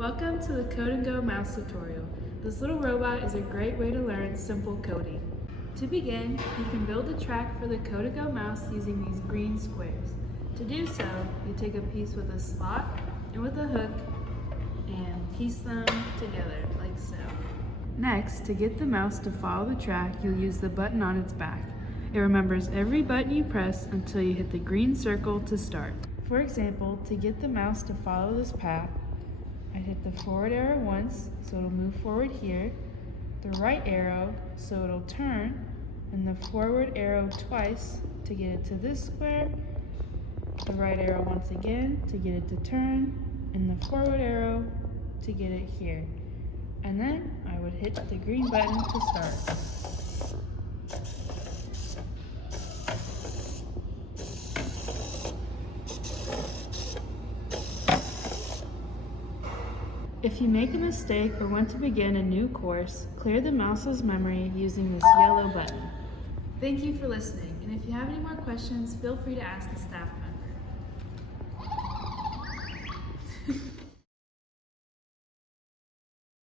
Welcome to the Code & Go mouse tutorial. This little robot is a great way to learn simple coding. To begin, you can build a track for the Code & Go mouse using these green squares. To do so, you take a piece with a slot and with a hook and piece them together like so. Next, to get the mouse to follow the track, you'll use the button on its back. It remembers every button you press until you hit the green circle to start. For example, to get the mouse to follow this path, I hit the forward arrow once, so it'll move forward here, the right arrow, so it'll turn, and the forward arrow twice to get it to this square, the right arrow once again to get it to turn, and the forward arrow to get it here. And then I would hit the green button to start. If you make a mistake or want to begin a new course, clear the mouse's memory using this yellow button. Thank you for listening, and if you have any more questions, feel free to ask a staff member.